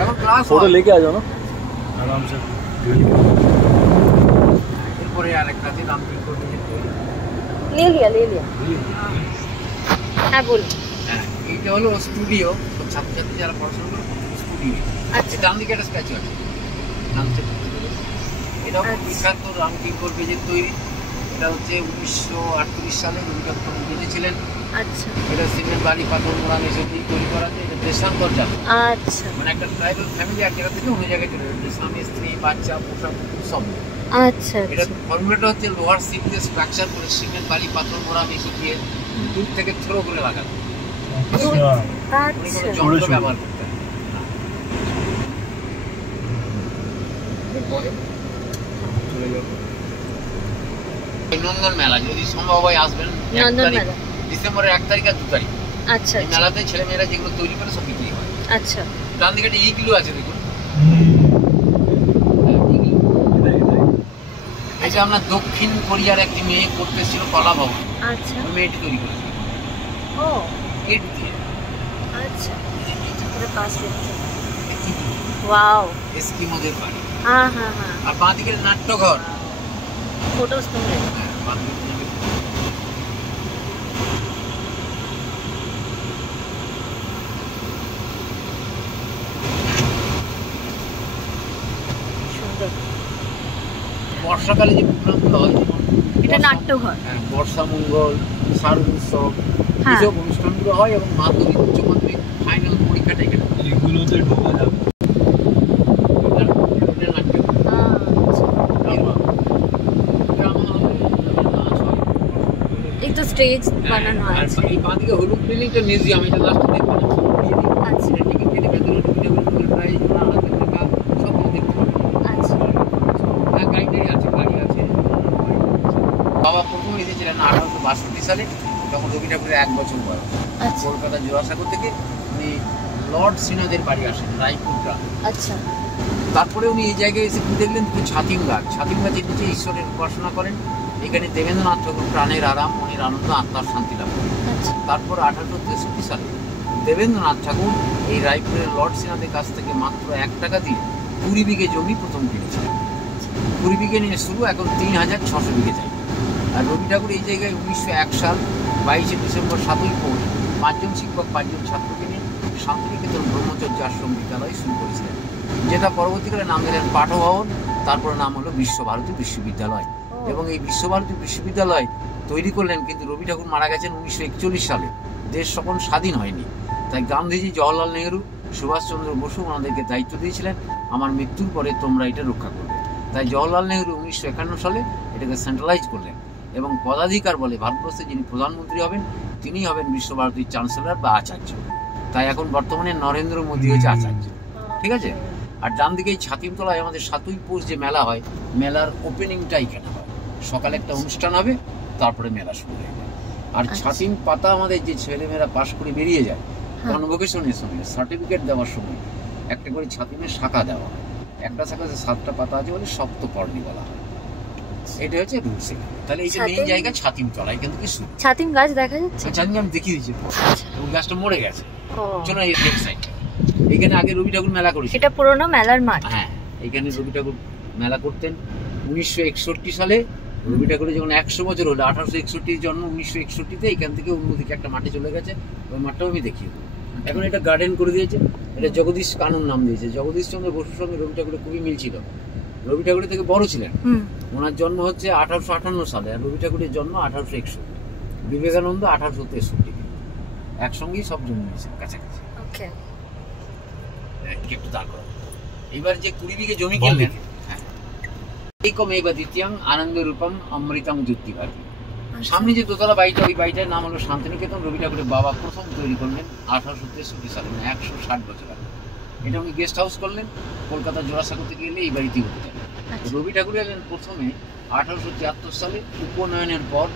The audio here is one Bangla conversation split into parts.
এখন ক্লাস फोटो लेके आ जाओ ना आराम से। এরপরে আরেকটা আছে রামকৃষ্ণ ले लिया হ্যাঁ বল। হ্যাঁ, এইটা হলো স্টুডিও, সব ছাত্রছাত্রী যারা পড়াশোনা করে স্টুডিও। আচ্ছা। ডান দিকে একটা স্ট্যাচু আছে, নামছে এটাও খুব বিখ্যাত রামকিঙ্কর বেজের তৈরি। এটা হচ্ছে 1938 সালে রবি ঠাকুর বেজেছিলেন। আচ্ছা। এটা সিমেন্ট বালি পাথর মোড়া এসব দিয়ে তৈরি করা আছে। এটা দেশান্তর জাত, আচ্ছা মানে একটা ট্রাইবাল ফ্যামিলি এক জায়গা থেকে অন্য জায়গায় চলে যাচ্ছে, স্বামী স্ত্রী বাচ্চা পোশাক সব। আচ্ছা এটা ফর্মুলাটা হচ্ছে লোহার সিট দিয়ে স্ট্রাকচার করে সিমেন্ট বালি পাথর মোড়া মিশিয়ে দিয়ে দূর থেকে থ্রো করে লাগানো। আচ্ছা যন্ত্র ব্যবহার করতে হয়। চলে যাবো নন্দন মেলা, যদি সম্ভব হয় আসবেন। নন্দন মেলা ডিসেম্বরের 1 তারিখ আর 2 তারিখ। আচ্ছা এই মেলাতে ছেলেমেয়েরা যেগুলো তৈরি করে সব বিক্রি হয়। আচ্ছা। ডান দিকে একটা ইগলু আছে দেখুন, এটা আপনার দক্ষিণ কোরিয়ার একটি মেয়ে করতে এসেছিল কলা ভবন। আচ্ছা। ওই মেয়েটি তৈরি করেছে ও ইট দিয়ে। আচ্ছা পুরো পাশ দেখতে ওয়াও এস্কিমোদের বাড়ি। হ্যাঁ হ্যাঁ হ্যাঁ আর বাঁ দিকের নাট্যঘর। ফটোস তোমরা হ্যাঁ, বাঁ দিকে সুন্দর। বর্ষাকালে যে প্রোগ্রামগুলো হয়, এটা নাট্যঘর। হ্যাঁ, বর্ষা মঙ্গল, শারদ উৎসব, হ্যাঁ। এইসব অনুষ্ঠানগুলো হয় এবং মাধ্যমিক উচ্চ মাধ্যমিক ফাইনাল পরীক্ষাটা এখানে হয়। এগুলোতে ঢোকা যাবে এটা নাট্যঘর। এই তো স্টেজ বানানো আর আছে। এই বাঁ দিকে হলুদ বিল্ডিংটা মিউজিয়াম, এটা লাস্ট দেখবেন। আচ্ছা টিকিট কেটে ভেতরে ঢুকে যাবেন, প্রায় 10,000 টাকা সব কিছু দেখতে পাবেন। আচ্ছা হ্যাঁ, গাড়ি আছে, গাড়ি আছে। বাবা প্রথম এসেছিলেন 1862 সালে, তখন রবি ঠাকুরের 1 বছর বয়স। আচ্ছা কলকাতা জোড়াসাঁকো থেকে উনি লর্ড সিনাদের বাড়ি আসেন, রায়পুরটা। আচ্ছা তারপরে উনি এই জায়গায় এসে কি দেখলেন, দুটো ছাতিম গাছ। ছাতিম গাছের নিচে ঈশ্বরের উপাসনা করেন। এখানে দেবেন্দ্রনাথ ঠাকুর প্রাণের আরাম, মনের আনন্দ, আত্মার শান্তি লাভ করেন। আচ্ছা তারপর 1863 সালে দেবেন্দ্রনাথ ঠাকুর এই রায়পুরের লর্ড সিনাদের কাছ থেকে মাত্র 1 টাকা দিয়ে 20 বিঘে জমি প্রথম কিনেছিলেন। 20 বিঘে নিয়ে শুরু, এখন 3600 বিঘে জায়গা। আর রবি ঠাকুর এই জায়গায় 1901 সাল 22শে ডিসেম্বর 7ই পৌষ 5 জন শিক্ষক 5 জন ছাত্রকে নিয়ে শান্তিনিকেতন ব্রহ্মচর্য আশ্রম বিদ্যালয় শুরু করেছিলেন, যেটা পরবর্তীকালে নাম দিলেন পাঠভবন, তারপরে নাম হলো বিশ্বভারতী বিশ্ববিদ্যালয়। এবং এই বিশ্বভারতী বিশ্ববিদ্যালয় তৈরি করলেন, কিন্তু রবি ঠাকুর মারা গেছেন 1941 সালে। দেশ তখন স্বাধীন হয়নি, তাই গান্ধীজি, জওহরলাল নেহরু, সুভাষচন্দ্র বসু ওনাদেরকে দায়িত্ব দিয়েছিলেন, আমার মৃত্যুর পরে তোমরা এটা রক্ষা করবে। তাই জওহরলাল নেহরু 1951 সালে এটাকে সেন্ট্রালাইজ করলেন এবং পদাধিকার বলে ভারতবর্ষে যিনি প্রধানমন্ত্রী হবেন তিনিই হবেন বিশ্বভারতীর চ্যান্সেলর বা আচার্য। তাই এখন বর্তমানে নরেন্দ্র মোদী হচ্ছে আচার্য, ঠিক আছে। আর ডান দিকে এই ছাতিমতলায় আমাদের 7ই পৌষ যে মেলা হয়, মেলার ওপেনিংটা এখানে হয়। সকালে একটা অনুষ্ঠান হবে, তারপরে মেলা শুরু হয়ে যায়। আর ছাতিম পাতা আমাদের যে ছেলেমেয়েরা পাশ করে বেরিয়ে যায়, কনভোকেশনের সময় সার্টিফিকেট দেওয়ার সময় একটা করে ছাতিমের শাখা দেওয়া হয়। একটা শাখাতে 7টা পাতা আছে বলে সপ্তপর্ণী বলা হয়। এটা হচ্ছে রুলস। তাহলে এই যে মেইন জায়গা ছাতিমতলা, এখান থেকে শুরু। ছাতিম গাছ দেখা যাচ্ছে? ছাতিম আমি দেখিয়ে দিচ্ছি, ওই গাছটা মরে গেছে। ও চলো এই লেফট সাইড, এখানে আগে রবি ঠাকুর মেলা করেছে। এটা পুরোনো মেলার মাঠ। হ্যাঁ, এখানে রবি ঠাকুর মেলা করতেন। 1961 সালে রবি ঠাকুরের যখন 100 বছর হলো, 1861 জন্ম, 1961-তে এখান থেকে অন্যদিকে একটা মাঠে চলে গেছে। ওই মাঠটাও আমি দেখিয়ে দেবো। এখন এটা গার্ডেন করে দিয়েছে, এটা জগদীশ কানন নাম দিয়েছে। জগদীশ চন্দ্র বসুর সঙ্গে রবি ঠাকুরের খুবই মিল ছিল। রবি ঠাকুরের থেকে বড় ছিলেন। ওনার জন্ম হচ্ছে 1858 সালে, আর রবি ঠাকুরের জন্ম 1861। বিবেকানন্দ 1863। একসঙ্গেই সব জন্মেছেন কাছাকাছি। ওকে, একটু দাঁড় করো। এবার যে 20 বিঘে জমি কিনলেন, একমেব দ্বিতীয়াং আনন্দ রূপম অমৃতম জ্যোতিভাতি। সামনে যে দোতলা বাড়িটা, ওই বাড়িটার নাম হলো শান্তিনিকেতন। রবি ঠাকুরের বাবা প্রথম তৈরি করলেন 1863 সালে, 160 বছর আগে। এটা উনি গেস্ট হাউস করলেন। কলকাতা জোড়াসাঁকো থেকে এলে এই বাড়িতেই হতে যাবে। রবি ঠাকুর এলেন প্রথমে 1873 সালে, উপনয়নের পর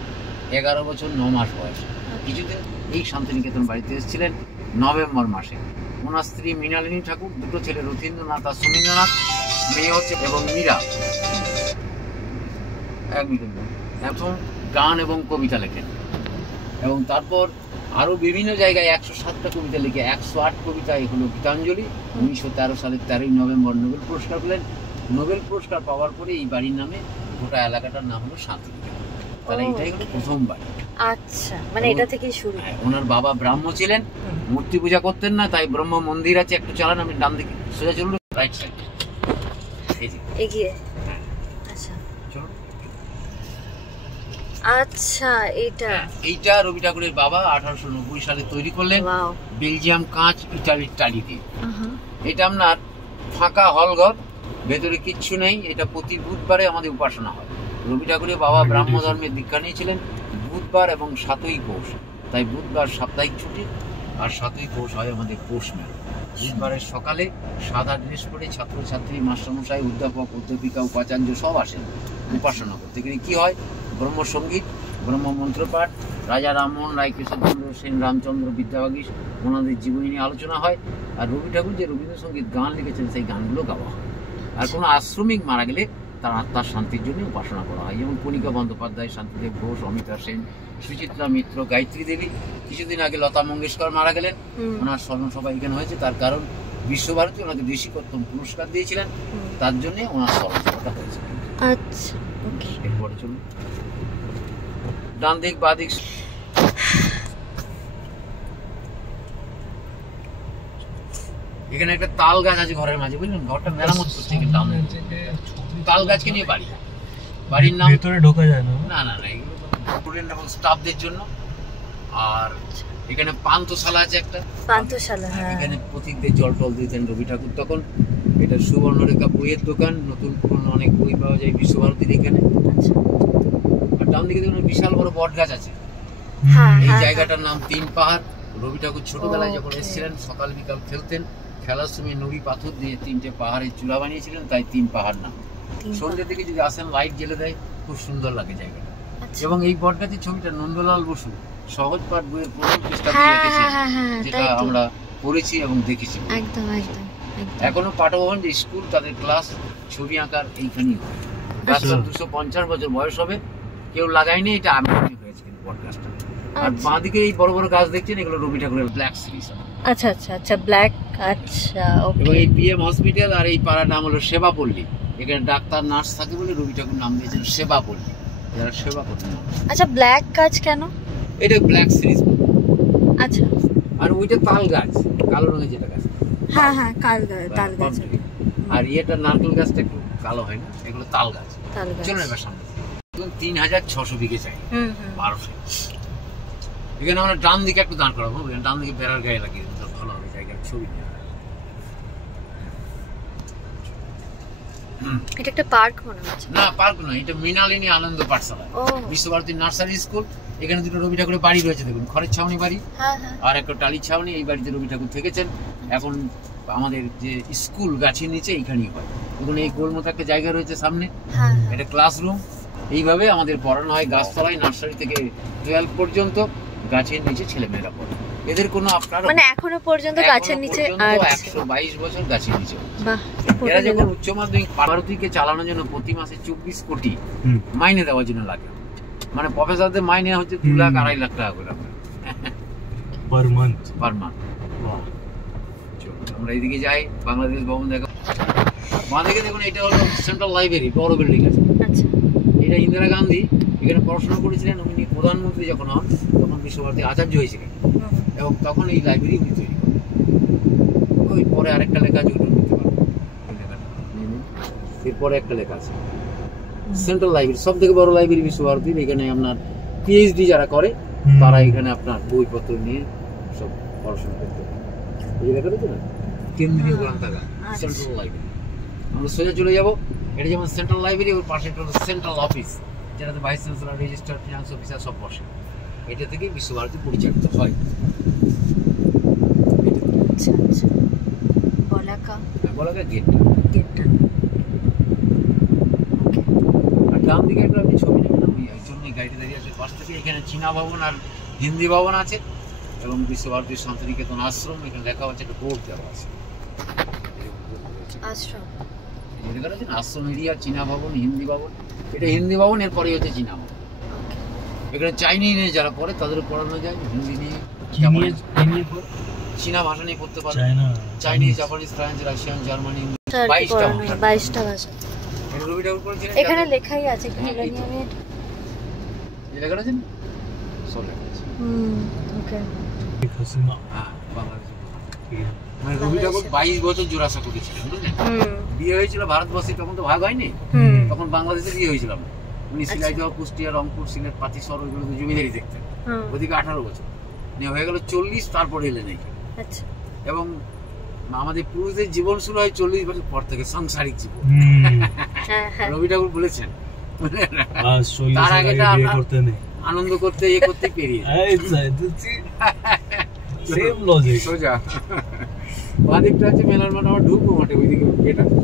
11 বছর 9 মাস বয়স। কিছুদিন এই শান্তিনিকেতন বাড়িতে এসেছিলেন নভেম্বর মাসে। ওনার স্ত্রী মৃণালিনী ঠাকুর, দুটো ছেলে রথীন্দ্রনাথ আর সুনীন্দ্রনাথ, মেয়ে হচ্ছে এবং মীরা। প্রথম গান এবং কবিতা লেখেন এবং তারপর আরো বিভিন্ন জায়গায় 107টা কবিতা লিখে 108 কবিতায় হলো গীতাঞ্জলি। 1913 সালের 13ই নভেম্বর নোবেল পুরস্কার পেলেন। নোবেল পুরস্কার পাওয়ার পরে এই বাড়ির নামে গোটা এলাকাটার নাম হলো শান্তিনিকেতন। তাহলে এটাই হলো প্রথম বাড়ি। আচ্ছা, মানে এটা থেকেই শুরু। ওনার বাবা ব্রাহ্ম ছিলেন, মূর্তি পূজা করতেন না, তাই ব্রহ্ম মন্দির আছে, একটু চালান আপনি ডান দিকে সোজা চলুন, রাইট সাইড এগিয়ে। আচ্ছা আচ্ছা, এইটা রবি ঠাকুরের বাবা 1890 সালে তৈরি করলেন, ওয়াও, বেলজিয়াম কাঁচ, ইটালির টালি দিয়ে। এটা আপনার ফাঁকা হলঘর, ভেতরে কিচ্ছু নেই। এটা প্রতি বুধবারে আমাদের উপাসনা হয়। রবি ঠাকুরের বাবা ব্রাহ্ম ধর্মের দীক্ষা নিয়েছিলেন বুধবার এবং 7ই পৌষ, তাই বুধবার সাপ্তাহিক ছুটি আর 7ই পৌষ হয় আমাদের পৌষ মেলা। বুধবারের সকালে সাদা ড্রেস পরে ছাত্রছাত্রী, মাস্টারমশাই, অধ্যাপক, অধ্যাপিকা, উপাচার্য সব আসেন উপাসনা করতে। এখানে কি হয়? ব্রহ্মসঙ্গীত, ব্রহ্মমন্ত্রপাঠ, রাজা রামমোহন রায়, কেশবচন্দ্র সেন, রামচন্দ্র বিদ্যাবাগীশ, ওনাদের জীবনী নিয়ে আলোচনা হয়। আর রবি ঠাকুর যে রবীন্দ্রসঙ্গীত গান লিখেছেন সেই গানগুলো গাওয়া হয়। আর কোনো আশ্রমিক মারা গেলে তার আত্মার শান্তির জন্য উপাসনা করা হয়। যেমন কণিকা বন্দ্যোপাধ্যায়, শান্তিদেব ঘোষ, অমিতা সেন, সুচিত্রা মিত্র, গায়ত্রী দেবী। কিছুদিন আগে লতা মঙ্গেশকর মারা গেলেন, ওনার স্মরণসভা এখানে হয়েছে। তার কারণ বিশ্বভারতী ওনাকে দেশিকোত্তম পুরস্কার দিয়েছিলেন, তার জন্য ওনার স্মরণসভাটা হয়েছে। আচ্ছা, ওকে, এরপরে চলুন ডান দিক বাঁ দিক। এখানে একটা তাল গাছ আছে ঘরের মাঝে, বুঝলেন? ঘরটা মেরামত করছে, তাল গাছকে নিয়ে বাড়ি। বাড়ির নাম ভেতরে ঢোকা যায় না? না না না, এগুলো স্টুডেন্ট এবং স্টাফদের জন্য। আর এখানে পান্থশালা আছে একটা, পান্থশালা, হ্যাঁ। এখানে পথিকদের জল টল দিতেন রবি ঠাকুর তখন। এটা সুবর্ণরেখা বইয়ের দোকান, নতুন পুরনো অনেক বই পাওয়া যায় বিশ্বভারতীর এখানে। আর ডান দিকে দেখুন বিশাল বড় বট গাছ আছে। এই জায়গাটার নাম 3 পাহাড়। রবি ঠাকুর ছোটবেলায় যখন এসেছিলেন সকাল বিকাল খেলতেন, খেলার সময় নুড়ি পাথর দিয়ে 3টে পাহাড়ের চূড়া বানিয়েছিলেন, তাই 3 পাহাড় নাম। সন্ধ্যে থেকে যদি আসেন লাইট জ্বেলে দেয়, খুব সুন্দর লাগে জায়গাটা। এবং এই বট গাছের ছবিটা নন্দলাল বসু সহজ পাঠ বইয়ের প্রথম পৃষ্ঠাতে রেখেছেন, যেটা আমরা পড়েছি এবং দেখেছি। একদম একদম। এখনো পাঠভবন যে স্কুল, তাদের ক্লাস ছবি আঁকার এইখানেই হয়। গাছটা 250 বছর বয়স হবে, কেউ লাগায়নি, এটা আমি হয়েছে কিন্তু বট গাছটা। আর বাঁ দিকে এই বড় বড় গাছ দেখছেন, এগুলো রবি ঠাকুরের ব্ল্যাক সিরিজ। আচ্ছা আচ্ছা আচ্ছা, ব্ল্যাক, আচ্ছা, ওকে। এবং এই পিএম হসপিটাল আর এই পাড়ার নাম হলো সেবাপল্লী। এখানে ডাক্তার নার্স থাকে বলে রবি ঠাকুর নাম দিয়েছেন সেবাপল্লী, যারা সেবা করতেন। আচ্ছা, ব্ল্যাক গাছ কেন? এটা ব্ল্যাক সিরিজ। আচ্ছা। আর ওইটা তাল গাছ, কালো রঙের যেটা গাছ। হ্যাঁ হ্যাঁ, তাল গাছ। আর এটা নারকেল গাছটা একটু কালো হয় না, এগুলো তাল গাছ। চলুন এবার সামনে। 3600 বিঘে চাই, 1200। এখানে আমরা ডান দিকে একটু দাঁড় করাবো, ডান দিকে বেড়ার গায়ে লাগিয়ে ভালো হবে জায়গার ছবি। এটা একটা পার্ক মনে হচ্ছে। না, পার্ক নয়, এটা মৃণালিনী আনন্দ পাঠশালা, বিশ্বভারতী নার্সারি স্কুল। এখানে দুটো রবি ঠাকুরের বাড়ি রয়েছে, দেখুন, খড়ের ছাউনি বাড়ি আর একটা টালির ছাউনি। এই বাড়িতে রবি ঠাকুর থেকেছেন। এখন আমাদের যে স্কুল গাছের নিচে এইখানেই হয়। দেখুন এই গোল মতো একটা জায়গা রয়েছে সামনে, এটা ক্লাসরুম। এইভাবে আমাদের পড়ানো হয় গাছতলায়, নার্সারি থেকে 12 পর্যন্ত গাছের নিচে ছেলেমেয়েরা পড়ে। এদের কোনো আপনার মানে এখনো পর্যন্ত গাছের নিচে 122 বছর গাছের নিচে। এরা যখন উচ্চ মাধ্যমিক ভারতীকে চালানোর জন্য প্রতি মাসে 24 কোটি মাইনে দেওয়ার জন্য লাগে। মানে প্রফেসরদের মাইনে হচ্ছে 2 লাখ 2.5 লাখ টাকা করে পার মান্থ। আমরা এইদিকে যাই, বাংলাদেশ ভবন দেখো। বাঁদিকে দেখুন, এটা হলো সেন্ট্রাল লাইব্রেরি, বড় বিল্ডিং আছে। এটা ইন্দিরা গান্ধী এখানে পড়াশোনা করেছিলেন। উনি প্রধানমন্ত্রী যখন হন তখন বিশ্বভারতী আচার্য হয়েছিলেন, এবং তখন এই লাইব্রেরি উনি তৈরি করেন। ওই পরে আরেকটা লেখা আছে, ওটা নিতে পারবেন। এরপরে একটা লেখা আছে সেন্ট্রাল লাইব্রেরি, সব থেকে বড় লাইব্রেরি বিশ্বভারতীর। এখানে আপনার পিএইচডি যারা করে তারা এখানে আপনার বইপত্র নিয়ে সব পড়াশোনা করতে পারে। এই লেখা রয়েছে না, কেন্দ্রীয় গ্রন্থাগার, সেন্ট্রাল লাইব্রেরি। আমরা সোজা চলে যাবো। এটা যেমন সেন্ট্রাল লাইব্রেরি, ওর পাশে একটা সেন্ট্রাল অফিস, যেটাতে vice chancellor, registrar, finance officer সব বসে। এটা থেকেই বিশ্বভারতী পরিচালিত হয়। বলাকা গেটটা। আর ডান দিকে একটা আপনি ছবি নেবেন, আমি ওই জন্যই গাড়িতে দাঁড়িয়ে আছে পাশ থেকে। এখানে চীনা ভবন আর হিন্দি ভবন আছে, এবং বিশ্বভারতীর শান্তিনিকেতন আশ্রম। এখানে লেখা হচ্ছে, একটা বোর্ড দেওয়া আছে আশ্রম এরিয়া, চীনা ভবন, হিন্দি ভবন। এটা হিন্দি ভবন, এরপরে হচ্ছে চীনা ভবন। এখানে চাইনিজ নিয়ে যারা পড়ে তাদেরও পড়ানো যায়, হিন্দি নিয়ে চীনা ভাষা নিয়ে পড়তে পারবে, China, Chinese, Japanese, France, Russian, Germany, 22টা 22টা ভাষা। 22টা ভাষা এটা রবি ঠাকুর করেছিলেন। এখানে লেখাই আছে কি হ্যাঁ, এই তো। আমি এই লেখাটা আছে না? সব লেখা আছে। ওকে हसीना হ্যাঁ, বাংলাদেশে। ठीक है মানে রবি ঠাকুর 22 বছর জোড়াসা করেছিলেন, বুঝলেন? বিয়ে হয়েছিল ভারতবর্ষে, তখন তো ভাগ হয়নি, তখন বাংলাদেশে বিয়ে হয়েছিল। উনি সিলাইদহ, কুষ্টিয়া, রংপুর, সিলেট, পাতিসর ওইগুলো জমিদারি দেখতেন। ওদিকে 18 বছর নিয়ে হয়ে গেল 40, তারপরে এলেন এইখানে। আচ্ছা এবং আমাদের পুরুষদের জীবন শুরু হয় 40 বছর পর থেকে, সাংসারিক জীবন। হ্যাঁ রবি ঠাকুর বলেছেন आज 40 তার से আগে आगे তো बिहे আমরা करते नहीं আনন্দ করতে করতে পেরিয়ে যাই। सेम लॉजिक সোজা বাদিকটা হচ্ছে মেলার মাঠ, আমার ঢুকবো মাঠে ওইদিকে গেট আছে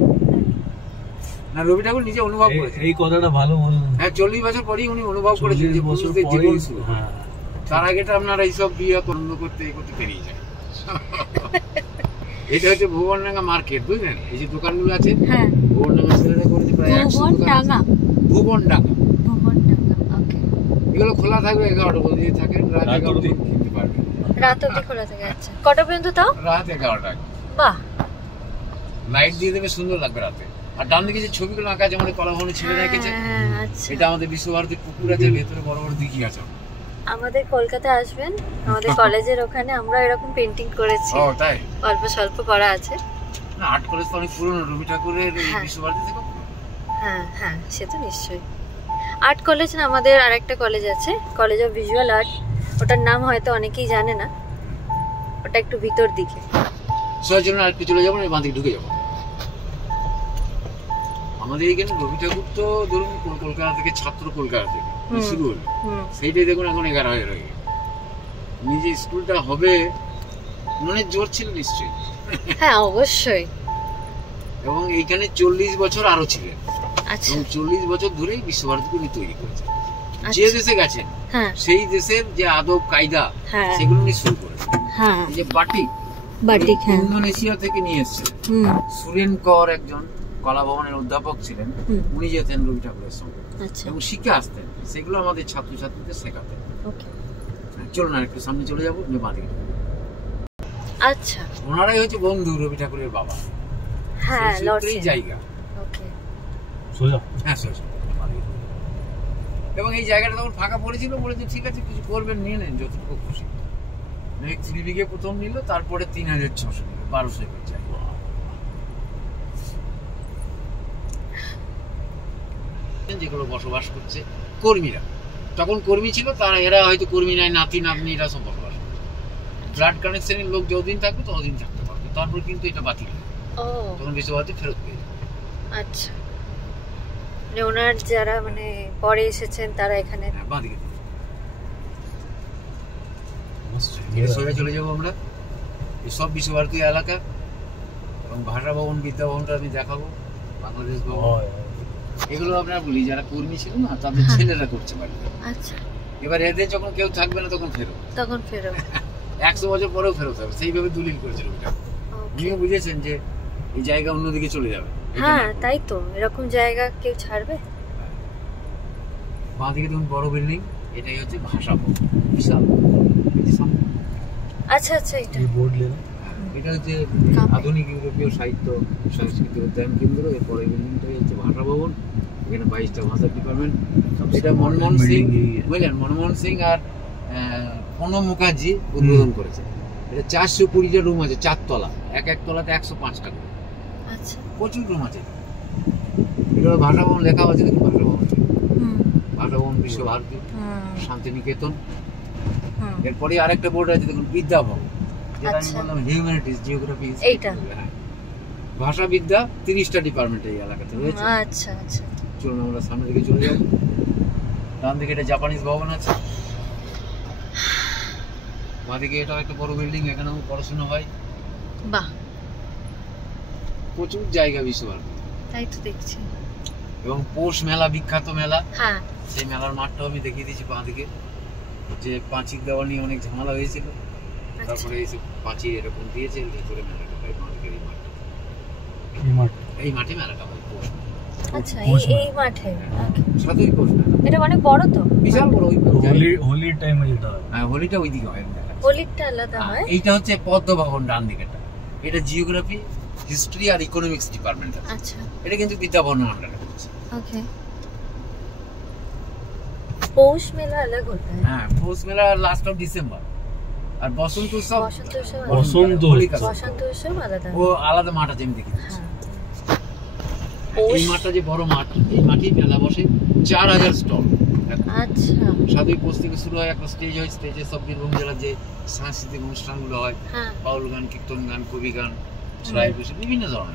না। রবি ঠাকুর নিজে অনুভব করেছেন এই কথাটা ভালো বললেন। হ্যাঁ, 40 বছর পরেই উনি অনুভব করেছেন যে 40 বছর পুরুষদের জীবন পরেই শুরু। হ্যাঁ তার আগেটা আপনারা এইসব বিয়ে আনন্দ করতে পেরিয়ে যায়। এটা হচ্ছে ভুবনডাঙ্গা মার্কেট, বুঝলেন? এই যে দোকানগুলো আছে, হ্যাঁ ভুবনডাঙ্গা ছেলেরা করেছে প্রায় 100 দোকান আছে। ভুবনডাঙ্গা ওকে এগুলো খোলা থাকবে 11টা পর্যন্ত, যদি থাকেন রাত 11টা পর্যন্ত কিনতে পারবেন। রাত অবধি খোলা থাকে। আচ্ছা কটা পর্যন্ত তাও? রাত 11টা। বাহ লাইট দিয়ে দেবে, সুন্দর লাগবে রাতে। আর ডান দিকে যে ছবিগুলো আঁকা আছে আমাদের কলাভবনে ছেড়ে রেখেছে, আচ্ছা এটা আমাদের বিশ্বভারতীর পুকুর আছে, ভেতরে বড় বড় দিঘি আছে। আমাদের কলকাতায় আসবেন, আমাদের কলেজের ওখানে আমরা এরকম পেন্টিং করেছি, ও তাই? অল্প স্বল্প করা আছে। না, আর্ট কলেজ তো অনেক পুরনো, রবি ঠাকুরের এই হ্যাঁ। বিশ্বভারতী থেকে পুরনো। হ্যাঁ হ্যাঁ সে তো নিশ্চয়ই। আর্ট কলেজ না, আমাদের আরেকটা কলেজ আছে, কলেজ অফ ভিজুয়াল আর্ট, ওটার নাম হয়তো অনেকেই জানে না, ওটা একটু ভিতর দিকে। সেই জন্য আর একটু চলে যাবো, বাঁ দিকে ঢুকে যাবো। আমাদের এখানে রবি ঠাকুর তো ধরুন কলকাতা থেকে, ছাত্র কলকাতা থেকে শুরু হলো, সেইটাই দেখুন এখন 11,000 হয়ে গেছে। নিজে স্কুলটা হবে মনে জোর ছিল নিশ্চয়ই। হ্যাঁ অবশ্যই। এবং এইখানে 40 বছর আরো ছিলেন, আচ্ছা এবং 40 বছর ধরেই বিশ্বভারতীকে উনি তৈরি করেছেন। আচ্ছা। যে দেশে গেছেন হ্যাঁ সেই দেশের যে আদব কায়দা হ্যাঁ সেগুলো উনি শুরু করেছেন। হ্যাঁ এই যে বাটিক, বাটিক, হ্যাঁ ইন্দোনেশিয়া থেকে নিয়ে এসেছেন। সুরেন কর একজন কলা ভবনের অধ্যাপক ছিলেন, উনি যেতেন রবি ঠাকুরের সঙ্গে আচ্ছা এবং শিখে আসতেন, সেগুলো আমাদের ছাত্রছাত্রীদের শেখাতেন। ওকে চলুন আর একটু সামনে চলে যাবো, বাদিকে। আচ্ছা ওনারাই হচ্ছে বন্ধু রবি ঠাকুরের বাবা। হ্যাঁ সেই লর্ড সূত্রেই জায়গা। ওকে সোজা হ্যাঁ সোজা। এবং এই জায়গাটা তখন ফাঁকা পড়েছিল, বলেছে ঠিক আছে কিছু করবেন নিয়ে নেন, যতটুকু খুশি। 3 বিঘে প্রথম নিল, তারপরে 3,600 নিল, 1200 একর জায়গা। যেগুলো বসবাস করছে কর্মীরা, তখন কর্মী ছিল, তারা এরা হয়তো কর্মী নাই, নাতি নাতনি, এরা সব বসবাস করছে। ব্লাড কানেকশনের লোক যতদিন থাকবে ততদিন থাকতে পারবে, তারপর কিন্তু এটা বাতিল হয়, ও তখন বিশ্বভারতী ফেরত পেয়ে যাবে। আচ্ছা মানে ওনার যারা মানে পরে এসেছেন তারা এখানে। হ্যাঁ, বাঁদিকে मस्त সোজা চলে যাবো আমরা। এই সব বিশ্বভারতী এলাকা, এবং ভাষা ভবন, বিদ্যা ভবনটা আমি দেখাবো, বাংলাদেশ ভবন। এগুলো আপনারা বলি যারা কর্মী ছিল না, তাদের ছেলেরা করছে বাড়িতে। আচ্ছা এবার এদের যখন কেউ থাকবে না তখন ফেরত, তখন ফেরো 100 বছর পরেও ফেরত হবে, সেইভাবে দলিল করেছিল ওটা। উনিও বুঝেছেন যে এই জায়গা অন্যদিকে চলে যাবে। হ্যাঁ তাই তো, এরকম জায়গা কেউ ছাড়বে? বাঁ দিকে দেখুন বড় বিল্ডিং, এটাই হচ্ছে ভাষা ভবন, বিশাল। এই যে সামনে, আচ্ছা আচ্ছা এটা ये बोर्ड लेना এটা হচ্ছে কামে। আধুনিক ইউরোপীয় সাহিত্য সংস্কৃতি অধ্যয়ন কেন্দ্র। এর পরের বিল্ডিংটাই হচ্ছে ভাষা ভবন, এখানে 22টা ভাষার ডিপার্টমেন্ট। এটা মনমোহন সিং, বুঝলেন, মনমোহন সিং আর প্রণব মুখার্জি উদ্বোধন করেছে। এটা 420টা রুম আছে, 4 তলা, এক তলাতে 105টা করে, আচ্ছা প্রচুর রুম আছে। এটা ভাষা ভবন লেখা আছে, দেখুন ভাষা ভবন, ভাষা ভবন বিশ্বভারতী, শান্তিনিকেতন। এরপরে আরেকটা বোর্ড আছে দেখুন, বিদ্যা ভবন, যেটা আমি আচ্ছা। বললাম হিউম্যানিটিস, জিওগ্রাফি, এইটা? ভাষা বিদ্যা, 30টা ডিপার্টমেন্ট এই এলাকাতে রয়েছে। আচ্ছা আচ্ছা চলুন আমরা সামনের দিকে চলে যাব। ডান দিকে এটা জাপানিজ ভবন আছে, বাঁ দিকে এটাও একটা বড় বিল্ডিং, এখানেও পড়াশোনা হয়। বাহ প্রচুর জায়গা বিশ্বভারতী। তাই তো দেখছি। এবং পৌষ মেলা, বিখ্যাত মেলা, হ্যাঁ সেই মেলার মাঠটাও আমি দেখিয়ে দিয়েছি বাঁ দিকে, যে পাঁচির দেওয়া নিয়ে অনেক ঝামেলা হয়েছিল, তারপরে এই পাঁচির এরকম দিয়েছে, ভেতরে মেলাটা হয়। বাঁ দিকের এই মাঠটা, ये मार्ट এই মাঠে মেলাটা হয় পৌষ মেলা। আচ্ছা পৌষ মেলা। এই মাঠে Okay. সাথেই পৌষ মেলা, এটা অনেক বড় তো? বিশাল বড়। ওই होली होली टाइम में जेटा হ্যাঁ, হোলিটা ওইদিকে হয় মেলা। ওলিটটা আলাদা হয়। এইটা হচ্ছে পদ্মভবন ডান দিকেটা, এটা জিওগ্রাফি, হিস্ট্রি আর ইকোনমিক্স ডিপার্টমেন্ট আছে। আচ্ছা এটা কিন্তু বিদ্যাভবনের আন্ডারে পড়ছে। ওকে। পৌষ মেলা আলাদা হতে হয়। হ্যাঁ, পৌষ মেলা লাস্ট অফ ডিসেম্বর, আর বসন্ত উৎসব বসন্ত উৎসব বসন্ত হোলিকা- বসন্ত উৎসব আলাদা। ও আলাদা মাঠ আছে, আমি দেখি দিচ্ছি। হ্যাঁ। এই মাঠটা যে বড় মাঠ, এই মাঠেই মেলা বসে 4000 স্টল। আচ্ছা 7ই পৌষ থেকে শুরু হয়, একটা স্টেজ হয়, স্টেজে সব বীরভূম জেলার যে সাংস্কৃতিক অনুষ্ঠানগুলো হয়, হ্যাঁ বাউল গান, কীর্তন গান, কবি গান, সেলাই বসে বিভিন্ন ধরনের।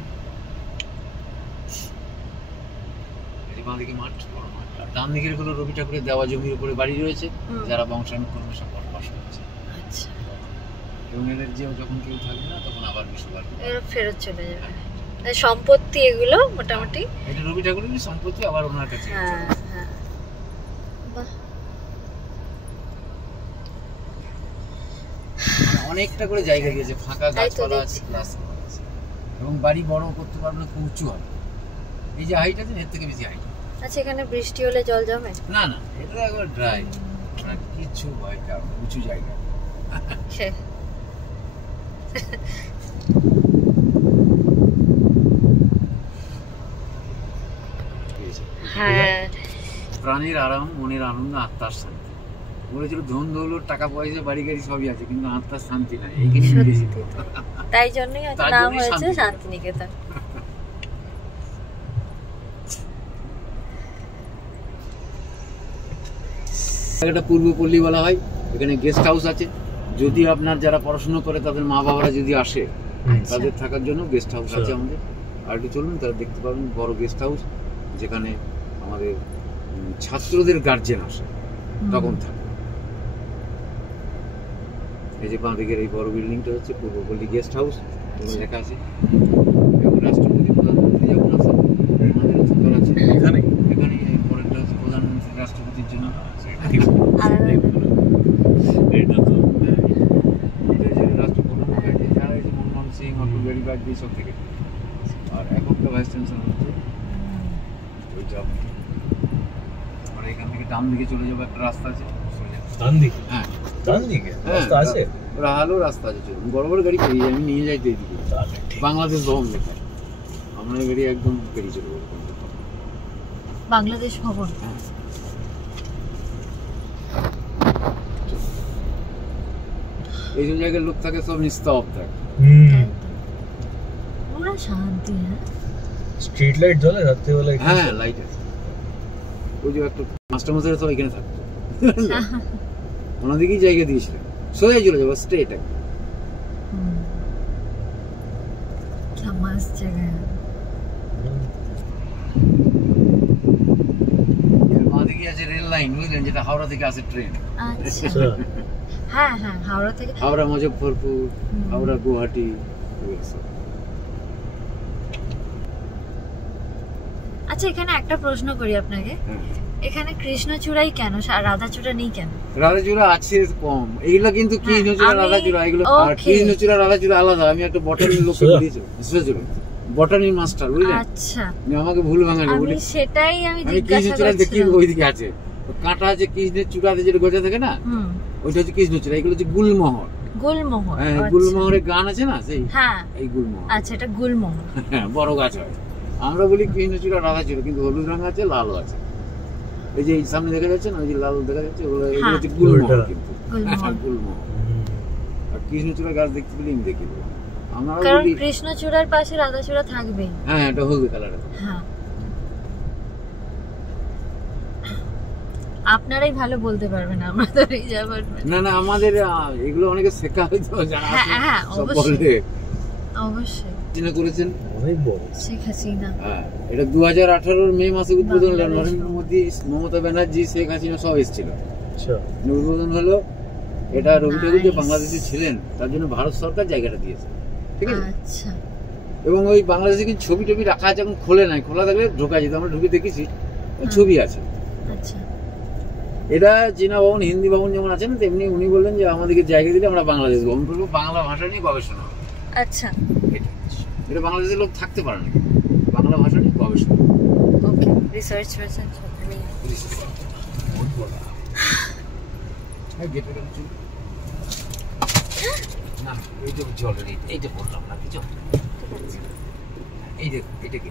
এই বাঁদিকে মাঠ, বড় মাঠ, আর ডান দিকের গুলো রবি ঠাকুরের দেওয়া জমির উপরে বাড়ি রয়েছে, হুম। যারা বংশানুক্রমে সব বসবাস করছে। আচ্ছা এবং এদের যে যখন কেউ থাকবে না, তখন আবার বিশ্ববার এর ফেরত চলে যাবে। তাই সম্পত্তি এগুলো মোটামুটি। এটা রবি ঠাকুরের সম্পত্তি, আবার ওনার কাছে। হ্যাঁ হ্যাঁ বাহ। মানে অনেকটা করে জায়গা দিয়েছে, ফাঁকা তাই তো গাছপালা আছে, দেখছি। প্লাস আছে। এবং বাড়ি বড় করতে পারবে না, খুব উঁচু হবে। এই যে হাইট আছে, এর থেকে বেশি হাইট। আচ্ছা এখানে বৃষ্টি হলে জল জমে? না না, এটা একবার ড্রাই, কিছু ভয় কারণ উঁচু জায়গা। হ্যাঁ প্রাণের আরাম, মনের আনন্দ, আত্মার শান্তি। বলেছিল ধন দৌলত টাকা পয়সা বাড়ি গাড়ি সবই আছে, কিন্তু আত্মার শান্তি নাই। এইখানে বেশি। সত্যি তো। তাই জন্যই হয়তো তার নাম জন্যই হয়েছে শান্তিনিকেতন। শান্তিনিকেতন। এটা পূর্বপল্লী বলা হয়। এখানে গেস্ট হাউস আছে, যদি আপনার যারা পড়াশোনা করে তাদের মা বাবারা যদি আসে, তাদের থাকার জন্য গেস্ট হাউস আছে আমাদের। আর একটু চলুন, তারা দেখতে পাবেন বড় গেস্ট হাউস, যেখানে আমাদের ছাত্রদের গার্জেন আসে, তখন থাকে। এই যে বাঁ দিকের এই বড় বিল্ডিংটা হচ্ছে পূর্বপল্লী গেস্ট হাউস, এখানে লেখা আছে। এবং রাষ্ট্রপতি প্রধানমন্ত্রী যখন আসে, আমাদের উত্তর আছে এখানে এখানে। পরেরটা হচ্ছে প্রধানমন্ত্রী রাষ্ট্রপতির জন্য। আলাদা এটা তো মনমোহন সিং, অটল বিহারী বাজপেয়ী সব থেকে। আর এখনকার ভাইস চ্যান্সেলর হচ্ছে ওইটা। আর এখান থেকে ডান দিকে চলে যাবো, একটা রাস্তা আছে সোজা। ডান দিকে, হ্যাঁ ডান দিকে হ্যাঁ, রাস্তা আছে। ভালো রাস্তা আছে, চলুন। বড় বড় গাড়ি পেরিয়ে আমি নিয়ে যাইতে এইদিকে, তাহলে ঠিক। বাংলাদেশ ভবন লেখা। আমরা গাড়ি একদম পেরিয়ে চলে যাবো। বাংলাদেশ ভবন। হ্যাঁ, এইসব জায়গায় লোক থাকে, সব নিস্তব্ধ থাকে। তাই তো। পুরো শান্তি। হ্যাঁ স্ট্রিট লাইট জ্বলে রাত্রিবেলা এখানে? হ্যাঁ, লাইট আছে। ওই যে একটা মাস্টারমশাইরা সব এখানে থাকতো, ওনাদেরকেই জায়গা দিয়েছিলেন। সোজা চলে যাবো, স্ট্রেট একদম। क्या मस्त जगह है। এর বাঁদিকে আছে রেল লাইন, বুঝলেন, যেটা হাওড়া থেকে আসে ট্রেন। আচ্ছা আচ্ছা, হ্যাঁ হ্যাঁ হাওড়া থেকে। হাওড়া মুজফ্ফরপুর, হাওড়া গুয়াহাটি, এগুলো সব। আচ্ছা এখানে একটা প্রশ্ন করি আপনাকে, হ্যাঁ। এখানে কৃষ্ণচূড়াই কেন, রাধাচূড়া নেই কেন? রাধাচূড়া আছে কম, এইগুলো কিন্তু কৃষ্ণচূড়া, আমি- রাধাচূড়া এগুলো। আর Okay. কৃষ্ণচূড়া রাধাচূড়া আলাদা। আমি একটা বটানির লোককে সোজা। দিয়েছিলাম, বটানির মাস্টার, বুঝলেন। আচ্ছা আমাকে ভুল ভাঙালি আমি বলে, সেটাই আমি আমি জিজ্ঞাসা কৃষ্ণচূড়া দেখি করছিলাম। ওইদিকে আছে। কাঁটা আছে কৃষ্ণের চূড়াতে, যেটা গোজা থাকে না, হুম ওইটা হচ্ছে কৃষ্ণচূড়া। এগুলো হচ্ছে গুলমোহর। গুলমোহর। হ্যাঁ, আচ্ছা। গুলমোহরের গান আছে না, সেই হ্যাঁ এই গুলমোহর। আচ্ছা এটা গুলমোহর। হ্যাঁ, বড় গাছ হয়। আমরা বলি কৃষ্ণচূড়া, রাধাচূড়া, কিন্তু হলুদ রঙ আছে, লালও আছে। এই যে এই সামনে দেখা যাচ্ছে না, ওই যে লাল দেখা যাচ্ছে, ওগুলো এগুলো হচ্ছে গুলমোহর। কিন্তু গুলমোহর। গুলমোহর। আর কৃষ্ণচূড়া গাছ দেখতে পেলে আমি দেখি দেবো। আমরা কারণ বলি কৃষ্ণচূড়ার পাশে রাধাচূড়া থাকবেই। হ্যাঁ, এটা হলুদ কালারের। হ্যাঁ আপনারাই ভালো বলতে পারবেন, আমরা তো এই যাবার। না না, আমাদের এগুলো অনেকে শেখা হয়তো, জানা হ্যাঁ, আছে, হ্যাঁ, সব অবশ্যই। বলে। অবশ্যই চিন্তা করেছেন। অনেক বড়। শেখ হাসিনা। হ্যাঁ, এটা 2018 মে মাসে উদ্বোধন হলো। বাংলাদেশ নরেন্দ্র মোদী, মমতা ব্যানার্জি, শেখ হাসিনা সব এসেছিল। আচ্ছা, উদ্বোধন হলো। এটা রবি ঠাকুর যে Nice. বাংলাদেশে ছিলেন, তার জন্য ভারত সরকার জায়গাটা দিয়েছে, ঠিক আছে। আচ্ছা এবং ওই বাংলাদেশে কিছু ছবি টবি রাখা আছে, এখন খোলে নাই। খোলা থাকলে ঢোকা যেত, আমরা ঢুকে দেখেছি, ছবি আছে। আচ্ছা এটা চীনা ভবন, হিন্দি ভবন যেমন আছে না, তেমনি উনি বললেন যে আমাদেরকে জায়গা দিলে আমরা বাংলাদেশ ভবন করবো, বাংলা ভাষা নিয়ে গবেষণা হবে। আচ্ছা এটা বাংলাদেশের লোক থাকতে পারে না, বাংলা ভাষা নিয়ে গবেষণা। ওকে রিসার্চ পারসন সবখানে। বহুত বড়। হ্যাঁ, গেটের কাছে চলুন। না এই যে জলের এইটা বললাম না কিছু, ঠিক আছে। এই দেখ এটাকে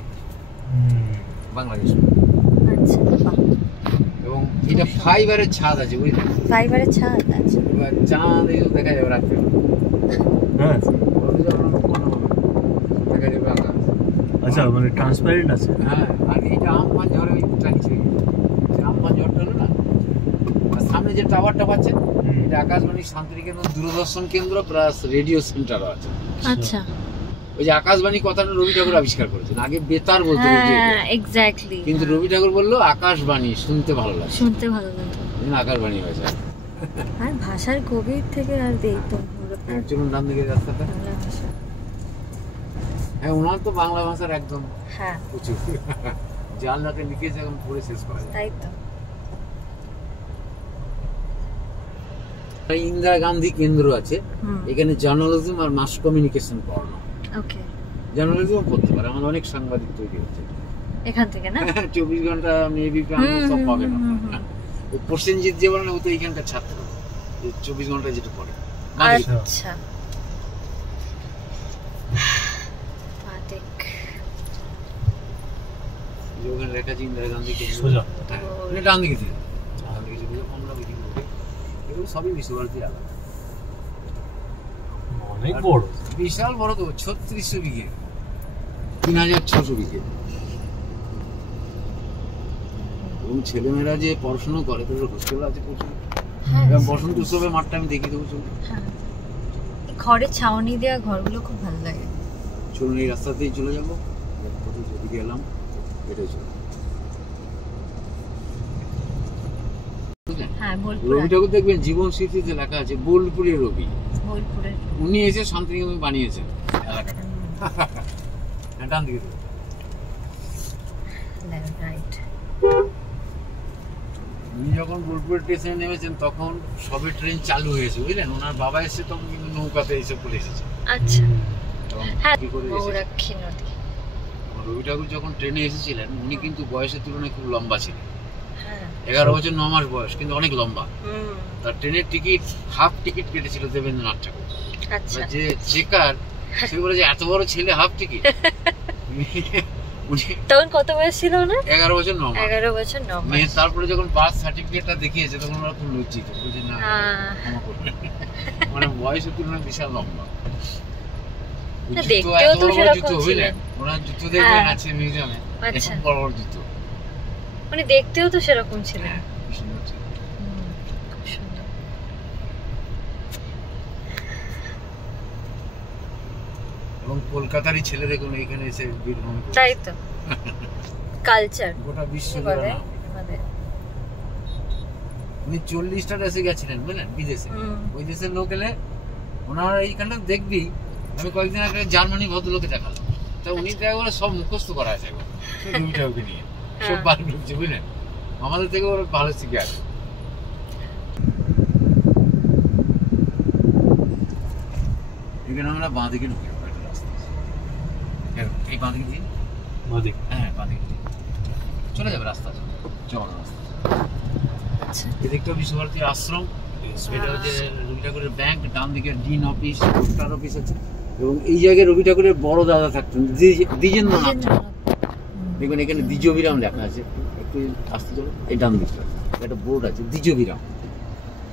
বাংলাদেশ। আচ্ছা বাহ, এবং এটা ফাইবারের ছাদ আছে বুঝলি, ফাইবারের ছাদ আছে। এবার চাঁদ এই দেখা যাবে রাত্রে হ্যাঁ দেখা যাবে আকাশ। আচ্ছা মানে ট্রান্সপারেন্ট আছে। হ্যাঁ আর এইটা আমফান ঝড়ে ওই টাইছে, আমফান ঝড়টা হলো না, আর সামনে যে টাওয়ারটা পাচ্ছেন এটা আকাশবাণী শান্তিনিকেতন দূরদর্শন কেন্দ্র প্লাস রেডিও সেন্টারও আছে। আচ্ছা ওই যে আকাশবাণী কথাটা রবি ঠাকুর আবিষ্কার করেছেন, আগে বেতার বলতো হ্যাঁ এক্স্যাক্টলি, কিন্তু রবি ঠাকুর বললো আকাশবাণী, শুনতে ভালো লাগে, শুনতে ভালো লাগে। আকাশবাণী হয়েছে। আর ভাষার গভীর থেকে আর দেই তো চলুন ডান দিকে রাস্তাটা। বাংলা ভাষা। হ্যাঁ ওনার তো বাংলা ভাষার একদম হ্যাঁ প্রচুর, জাল রাতে লিখেছে এখন পড়ে শেষ করা যায়। তাই তো। ইন্দিরা গান্ধী কেন্দ্র আছে, হুম এখানে জার্নালিজম আর মাস কমিউনিকেশন পড়ানো। ওকে, জার্নালিজম পড়তে পারে, আমাদের অনেক সাংবাদিক তৈরি হচ্ছে এখান থেকে না? 24 ঘন্টা মেবি সব পাবে না। ওই প্রসেনজিৎ যে বলেন ও তো এইখানকার ছাত্র, 24 ঘন্টা যেটা পড়ে। আচ্ছা যে ওখানে লেখা আছে ইন্দিরা গান্ধী কেন্দ্র। সোজা। হ্যাঁ, এটা ডান দিকে ছিল, ডান দিকে ছিল, কমলা বিক্রি করে এগুলো সবই বিশ্বভারতী আলাদা। অনেক বড়, বিশাল বড় তো, 3600 বিঘে, 3600 বিঘে। এবং ছেলেমেয়েরা যে পড়াশোনা করে তাদের হোস্টেল আছে প্রচুর। হ্যাঁ বসন্ত উৎসবের মাঠটা আমি দেখি দেবো, চলুন। হ্যাঁ, খড়ের ছাউনি দেওয়া ঘরগুলো খুব ভালো লাগে। চলুন এই রাস্তাতেই চলে যাবো, যেদিকে এলাম এটাই চলো। হ্যাঁ বোলপুর, রবি ঠাকুর দেখবেন জীবন স্মৃতিতে লেখা আছে বোলপুরের রবি, বোলপুরের উনি এসে শান্তিনিকেতন বানিয়েছেন এলাকাটা। ডান দিকে দেবো। রাইট। উনি যখন বোলপুর স্টেশনে নেমেছেন তখন সবে ট্রেন চালু হয়েছে বুঝলেন, ওনার বাবা এসে তখন কিন্তু নৌকাতে এসে পড়ে এসেছে। আচ্ছা এবং হ্যাঁ, কি করে এসেছে? গৌরাক্ষী নদী। রবি ঠাকুর যখন ট্রেনে এসেছিলেন উনি কিন্তু বয়সের তুলনায় খুব লম্বা ছিলেন, হ্যাঁ 11 বছর 9 মাস বয়স, কিন্তু অনেক লম্বা। হুম তার ট্রেনের টিকিট হাফ টিকিট কেটেছিল দেবেন্দ্রনাথ ঠাকুর। আচ্ছা যে চেকার সে বলে যে এত বড় ছেলে হাফ টিকিট। উনি তখন কত বয়স ছিল না? 11 বছর 9 মাস। 11 বছর 9 মেয়ে মাস। তারপরে যখন বার্থ সার্টিফিকেটটা দেখিয়েছে তখন ওরা খুব লজ্জিত, বলছে না ক্ষমা করবে। মানে বয়সের তুলনায় বিশাল লম্বা। না, জুতো দেখতেও এত তো বড় বড় সেরকম জুতো ছিলেন। বুঝলেন, ওনার জুতো দেখবেন হ্যাঁ। আছে মিউজিয়ামে, আচ্ছা। এরকম বড় বড় জুতো। মানে দেখতেও তো সেরকম ছিলেন। হ্যাঁ, কি সুন্দর ছিল। খুব সুন্দর। এবং কলকাতারই ছেলে দেখুন এখানে এসে বীরভূমে করেছে। তাই তো, কালচার গোটা বিশ্ব বলে জুড়ে নাম। আমাদের। উনি 40টা দেশে গেছিলেন বুঝলেন, বিদেশে। ওই দেশের লোক এলে ওনারা এইখানটা দেখবি, আমি কয়েকদিন আগে জার্মানি ভদ্রলোকে দেখালাম, তা উনি তো একবারে সব মুখস্থ করা আছে একবার রবিটাকে নিয়ে, সব বার ঢুকছে বুঝলেন, আমাদের থেকে ওরা ভালো শিখে আছে। এখানে আমরা বাঁ দিকে ঢুকে যাবো, একটা রাস্তা আছে। এই বাঁ দিকে দিয়ে, হ্যাঁ বাঁ দিকে দিয়ে চলে যাবে, রাস্তা আছে, চড়া রাস্তা। আচ্ছা এদিকটা বিশ্বভারতীর আশ্রম, এটা হচ্ছে রবি ঠাকুরের ব্যাংক, ডান দিকে ডিন অফিস, পোস্টার অফিস আছে। এবং এই জায়গায় রবি ঠাকুরের বড় দাদা থাকতেন দ্বিজেন্দ্রনাথ ঠাকুর। দেখবেন এখানে দ্বিজবিরাম লেখা আছে, একটু আসতে চলো, এই ডান দিকটা একটা বোর্ড আছে দ্বিজবিরাম,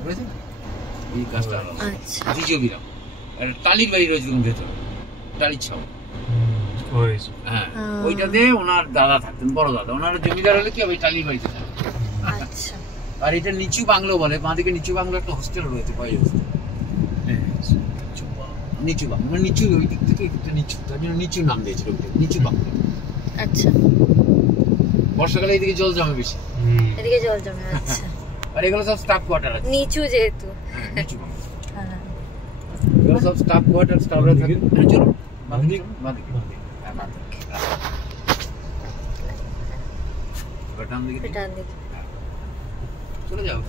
বুঝেছেন এই কাজটা আচ্ছা দ্বিজবিরাম। একটা টালির বাড়ি রয়েছে দেখুন ভেতরে, টালির ছাও। হ্যাঁ ওইটাতে ওনার দাদা থাকতেন, বড় দাদা। ওনার জমিদার হলে কি হবে, টালির বাড়িতে থাকতেন। আচ্ছা। আর এটা নিচু বাংলো বলে, বাঁদিকে নিচু বাংলো একটা হোস্টেল রয়েছে, বয়েজ হোস্টেল। নিচু বাংলো মানে নিচু, ওই দিক থেকে একটু নিচু, তার জন্য নিচু নাম দিয়েছিল নিচু বাংলো। আচ্ছা বর্ষাকালে এইদিকে জল জমে বেশি, এদিকে জল জমে। আচ্ছা আর এগুলো সব স্টাফ কোয়ার্টার আছে, নিচু যেহেতু। হ্যাঁ নিচু বাংলো, হ্যাঁ এগুলো সব স্টাফ কোয়ার্টার, স্টাফরা থাকে। হ্যাঁ চলো বাঁদিকে, বাঁদিকে হ্যাঁ বাঁদিকে ডান দিকে ডান দিকে। চলে যাও।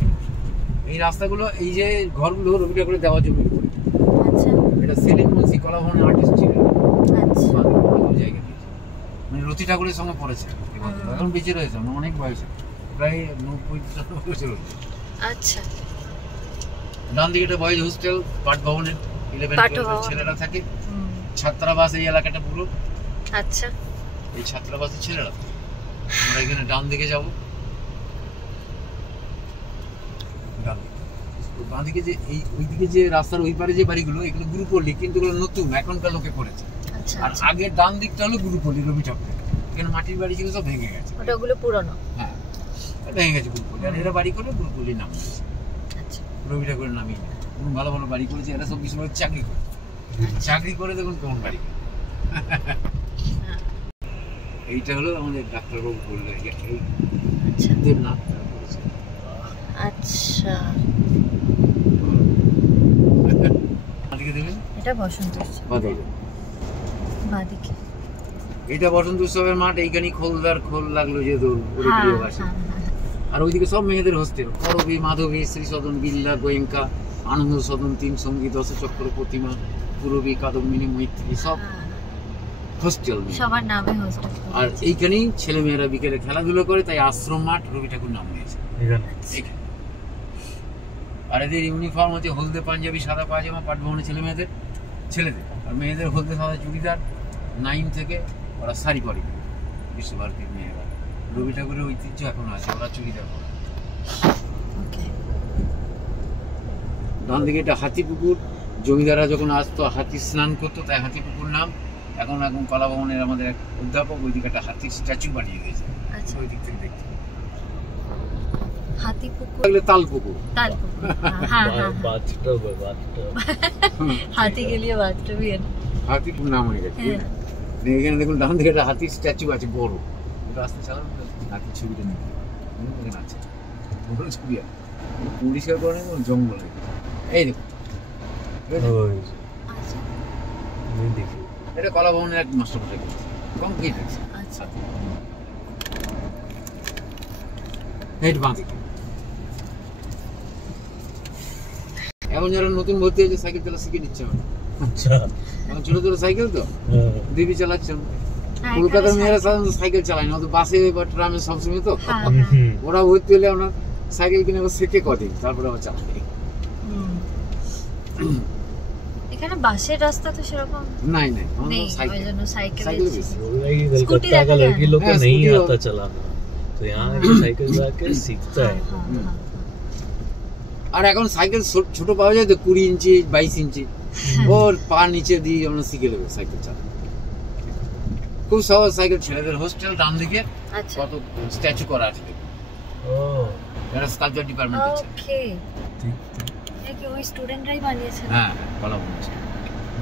এই রাস্তাগুলো, এই যে ঘরগুলো রবি ঠাকুরের দেওয়া জমির উপরে। আচ্ছা এটা সেলিম মুন্সি কলাভবনের আর্টিস্ট ছিলেন, আচ্ছা জায়গা মানে রতি ঠাকুরের সঙ্গে পড়েছে, এখন বেঁচে রয়েছে, অনেক বয়সে, প্রায় 90-95 বছর হচ্ছে। আচ্ছা। ডান দিকে একটা বয়েজ হোস্টেল, পাঠ ভবনের 11 কাঠো 12 হওয়া। ছেলেরা থাকে। ছাত্রাবাস এই এলাকাটা পুরো, আচ্ছা এই ছাত্রাবাসের ছেলেরা। আমরা এখানে ডান দিকে যাব, ডান দিকে। বাঁ দিকে যে এই ওইদিকে যে রাস্তার ওই পারে যে বাড়িগুলো, এগুলো গুরুপল্লী, কিন্তু এগুলো নতুন, এখনকার লোকে করেছে। আচ্ছা আর আচ্ছা। আগের ডান দিকটা হলো গুরুপল্লী, রবি ঠাকুরের। এখানে মাটির বাড়ি ছিল, সব ভেঙে গেছে। ওটা ওগুলো পুরনো। হ্যাঁ, ভেঙে গেছে গুরুপল্লী। আর এরা বাড়ি করে গুরুপল্লীর নাম দিয়েছে, আচ্ছা রবি ঠাকুরের নামই। ভালো ভালো বাড়ি করেছে এরা, সব বিশ্বভাগ চাকরি করে। চাকরি করে দেখুন কেমন বাড়ি। হ্যাঁ। এইটা হলো আমাদের ডাক্তারবাবু বললো, এই আচ্ছা দেবনাথ। আচ্ছা। দিকে দেবেন, এটা বসন্ত উৎসব। বাদিকে এটা বসন্ত উৎসবের মাঠ। এইখানে খোলদার খোল লাগলো যে দোল, ওরে হ্যাঁ প্রিয় বাসী। হ্যাঁ হ্যাঁ। আর ওইদিকে সব মেয়েদের হোস্টেল, করবী, মাধবী, শ্রী সদন, বিল্লা, গোয়েঙ্কা, আনন্দ সদন, তিন সঙ্গী, দশচক্র, প্রতিমা, পূরবী, কাদম্বিনী, মৈত্রী, সব হ্যাঁ, হোস্টেল। সবার নামে হোস্টেল। আর এইখানেই ছেলে মেয়েরা বিকেলে খেলাধুলো করে, তাই আশ্রম মাঠ রবি ঠাকুর নাম দিয়েছে এখানে এইখানে। আর এদের ইউনিফর্ম হচ্ছে হলদে পাঞ্জাবি, সাদা পায়জামা, পাটভবনের ছেলে মেয়েদের, ছেলেদের। আর মেয়েদের হলদে সাদা চুড়িদার। 9 থেকে ওরা শাড়ি পরে, বিশ্বভারতীর মেয়েরা। রবি ঠাকুরের ঐতিহ্য এখন আছে, ওরা চুড়িদার পরে। ওকে। ডান দিকে এটা হাতিপুকুর। জমিদাররা যখন আসতো হাতি স্নান করতো, তাই হাতিপুকুর নাম। এখন কলা ভবনের আমাদের এক অধ্যাপক ওইদিকে একটা হাতির স্ট্যাচু বানিয়ে দিয়েছে, আচ্ছা ওই দিক থেকে দেখতে। হাতি পুকুর, থাকলে তাল পুকুর। তাল পুকুর। হ্যাঁ হ্যাঁ। বাথটব হাতি গেলিয়ে বাথটবই है। হাতিপুর নাম হয়ে গেছে। হ্যাঁ। এখানে দেখুন ডান দিকে একটা হাতির স্ট্যাচু আছে বড়। রাস্তা চালানো হাতির ছবিটা নেই, এখানে আছে বড় ছবি আছে। পরিষ্কার করে নেই, জঙ্গল হয়ে গেছে। এই দেখুন, আচ্ছা দেখি এটা কলা ভবনের এক মাস্টারমশাই করেছে, কংক্রিট আছে। আচ্ছা। এই বাঁ দিকে। এখন যারা নতুন ভর্তি হয়েছে সাইকেল চালা শিখে নিচ্ছে, আচ্ছা এখন ছোট ছোট সাইকেল তো দিদি চালাচ্ছেন। হ্যাঁ, কলকাতার এখানে মেয়েরা সাধারণত সাইকেল চালায় না, বাসে বা ট্রামে সবসময় তো। হ্যাঁ, হ্যাঁ। ওরা ভর্তি হলে আপনার সাইকেল কিনে আবার শেখে কদিন, তারপরে আবার চালায়। হুম। এখানে বাসের রাস্তা তো সেরকম নাই নাই, আমাদের নেই, ওই সাইকেল জন্য সাইকেল साइकिल भी। स्कूटी कलकत्ता का रखा है। लड़की लोग को हाँ, नहीं स्कूटी आता हो- चलाना, तो यहाँ ये साइकिल जाके सीखता है। আর এখন সাইকেল ছোট পাওয়া যায় তো, 20 ইঞ্চি 22 ইঞ্চি, ওর পা নিচে দিয়ে আমরা শিখে নেবো সাইকেল চালানো। খুব সহজ সাইকেল। ছেলেদের হোস্টেল ডান দিকে আচ্ছা কত স্ট্যাচু করা আছে দেখুন, ओ এটা স্কাল্পচার ডিপার্টমেন্ট আছে। ওকে। ठीक এটা কি ওই স্টুডেন্টরাই বানিয়েছে? হ্যাঁ, বলা বলছে।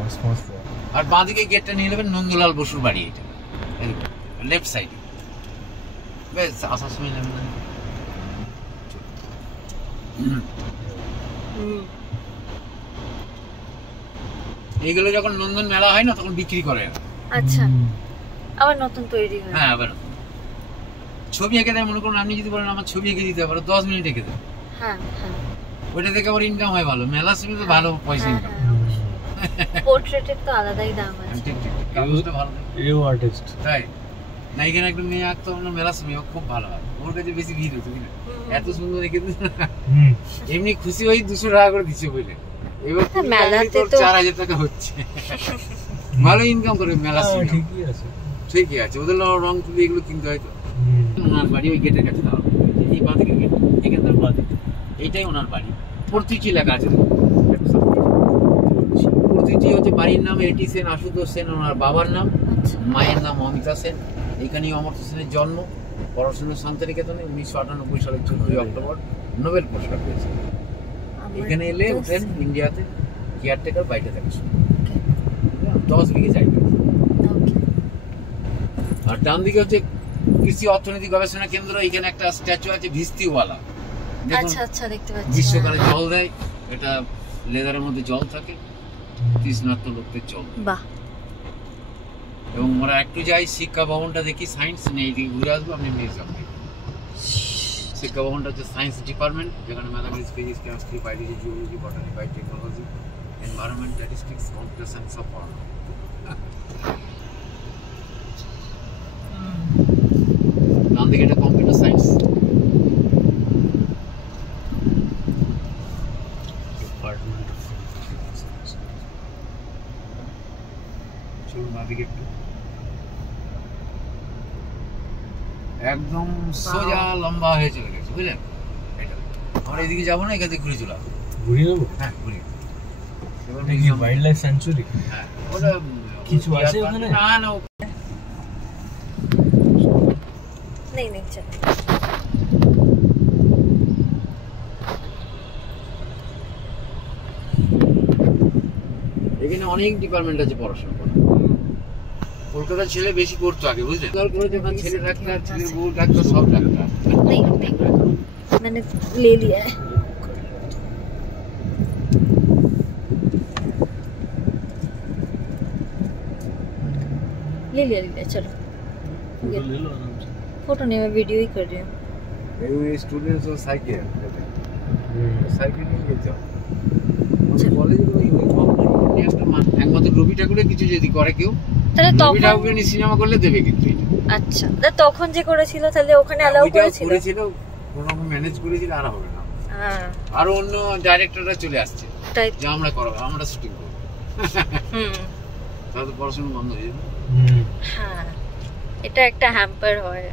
मस्त मस्त है। আর বাঁ দিকে গেটটা নিয়ে নেবেন নন্দলাল বসুর বাড়ি, এটা লেফট সাইডে। বেশ আসার সময় নেবেন না। হুম। এইগুলো যখন নন্দন মেলা হয় না, তখন বিক্রি করে। আচ্ছা আবার নতুন তৈরি হয়। হ্যাঁ, আবার ছবি এঁকে দেয়। মনে করুন আপনি যদি বলেন আমার ছবি এঁকে দিতে পারো, 10 মিনিট এঁকে দেয়। হ্যাঁ হ্যাঁ ওইটা থেকে আবার ইনকাম হয় ভালো, মেলার সময় তো ভালো পয়সা ইনকাম। পোর্ট্রেটের তো আলাদাই দাম আছে। ঠিক ঠিক, কাগজটা ভালো দেয়। ये आर्टिस्ट তাই না, এখানে একটা মেয়ে আঁকতো আমরা মেলার সময়, ও খুব ভালো হয়, ওর কাছে বেশি ভিড় হতো কিনা, এত সুন্দর এঁকে দিত। এমনি খুশি হয়ে 200 টাকা করে দিচ্ছে বলে। এবার হ্যাঁ, মেলাতে তো 4000 টাকা হচ্ছে। ভালো ইনকাম করে মেলার সময়। ठीक ही है ঠিকই আছে, ওদের রং তুলি এগুলো কিনতে হয় তো। ওনার বাড়ি ওই গেটের কাছে দাঁড়ানো, এই বাঁ দিকে গেট, এখানে তার বাঁ দিকে, এইটাই ওনার বাড়ি। প্রতীচি লেখা আছে, প্রতীচি হচ্ছে বাড়ির নাম। এটি সেন, আশুতোষ সেন ওনার বাবার নাম, আচ্ছা মায়ের নাম অমিতা সেন। এখানেই অমর্ত্য সেনের জন্ম। পড়াশোনা শান্তিনিকেতনে 1998 সালের 14 অক্টোবর নোবেল পুরস্কার পেয়েছে। এখানে এলে ওঠেন ইন্ডিয়াতে কেয়ারটেকার, বাইরে থাকে 10 বিঘে জায়গা। ওকে। আর ডান দিকে হচ্ছে কৃষি অর্থনীতি গবেষণা কেন্দ্র। এখানে একটা স্ট্যাচু আছে ভিস্তিওয়ালা, দেখুন আচ্ছা আচ্ছা দেখতে পাচ্ছি। গ্রীষ্মকালে জল দেয়, এটা লেদারের মধ্যে জল থাকে, তৃষ্ণার্ত লোকদের জল। বাহ। এবং আমরা একটু যাই শিক্ষা ভবনটা দেখি, সায়েন্স নেই, এদিকে ঘুরে আসবো, আপনি মিউজিয়াম দেখি। শিক্ষা ভবনটা হচ্ছে সায়েন্স ডিপার্টমেন্ট, যেখানে mathematics, physics, chemistry, biology, geology, বটানি, biotechnology, environment, statistics, computer science সব পড়ানো। ডান দিকে এটা কম্পিউটার সায়েন্স। একদম সোজা লম্বা হয়ে চলে গেছে, বুঝলেন? এটা আমরা এদিকে যাবো না, এখান থেকে ঘুরে চলে আসবো। ঘুরিয়ে নেবো? হ্যাঁ, ঘুরে। এবার এটা কি ওয়াইল্ড লাইফ স্যাংচুয়ারি? হ্যাঁ, ওটা কিছু আছে ওখানে? না না, नहीं नहीं चल এখানে অনেক ডিপার্টমেন্ট আছে পড়াশোনা করার। কলকাতার ছেলে বেশি পড়তো আগে, বুঝলেন? তারপরে যখন ছেলে ডাক্তার, ছেলে বউ ডাক্তার, সব ডাক্তার। नहीं नहीं मैंने ले लिया है ले लिया चलो फोटो ले लो आराम से। फोटो नहीं मैं वीडियो ही कर रही हूँ এই স্টুডেন্টস ও সাইকেল সাইকেল নিয়ে যেতে হবে। কলেজে কোনো ইউনিফর্ম নেই, একমাত্র রবি ঠাকুরের কিছু যদি করে কেউ, তাহলে রবি তখন ঠাকুরের নিয়ে সিনেমা করলে দেবে কিন্তু এটা। আচ্ছা তখন যে করেছিল তাহলে ওখানে অ্যালাউ ওইটাও করেছিল করেছিল, কোনো ম্যানেজ করেছিল, আর হবে না। হ্যাঁ আর অন্য ডাইরেক্টররা চলে আসছে তাই যে আমরা করবো, আমরা শুটিং করবো, হুম তাহলে পড়াশোনা বন্ধ হয়ে যাবে। হুম। হ্যাঁ এটা একটা হ্যাম্পার হয়